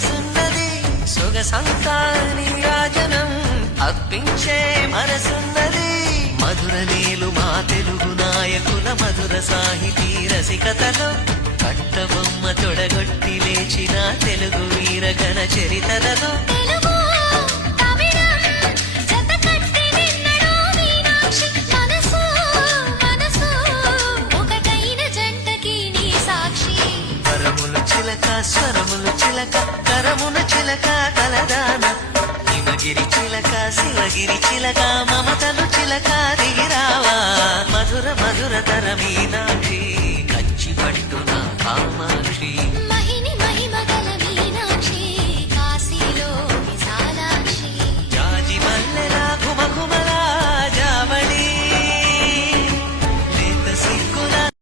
వయసున్నది సొగసంతా నీరాజనం అప్పించే మనసున్నది మధుర నీలు మా తెలుగు నాయకుల మధుర సాహితీ రసికతలో కట్టబొమ్మ తొడగొట్టి లేచిన తెలుగు వీరగణ చరితలలో స్వరములు చిలక కరమున చిలక కలదాన హిమగిరి చిలక శివగిరి చిలక మమతలు చిలక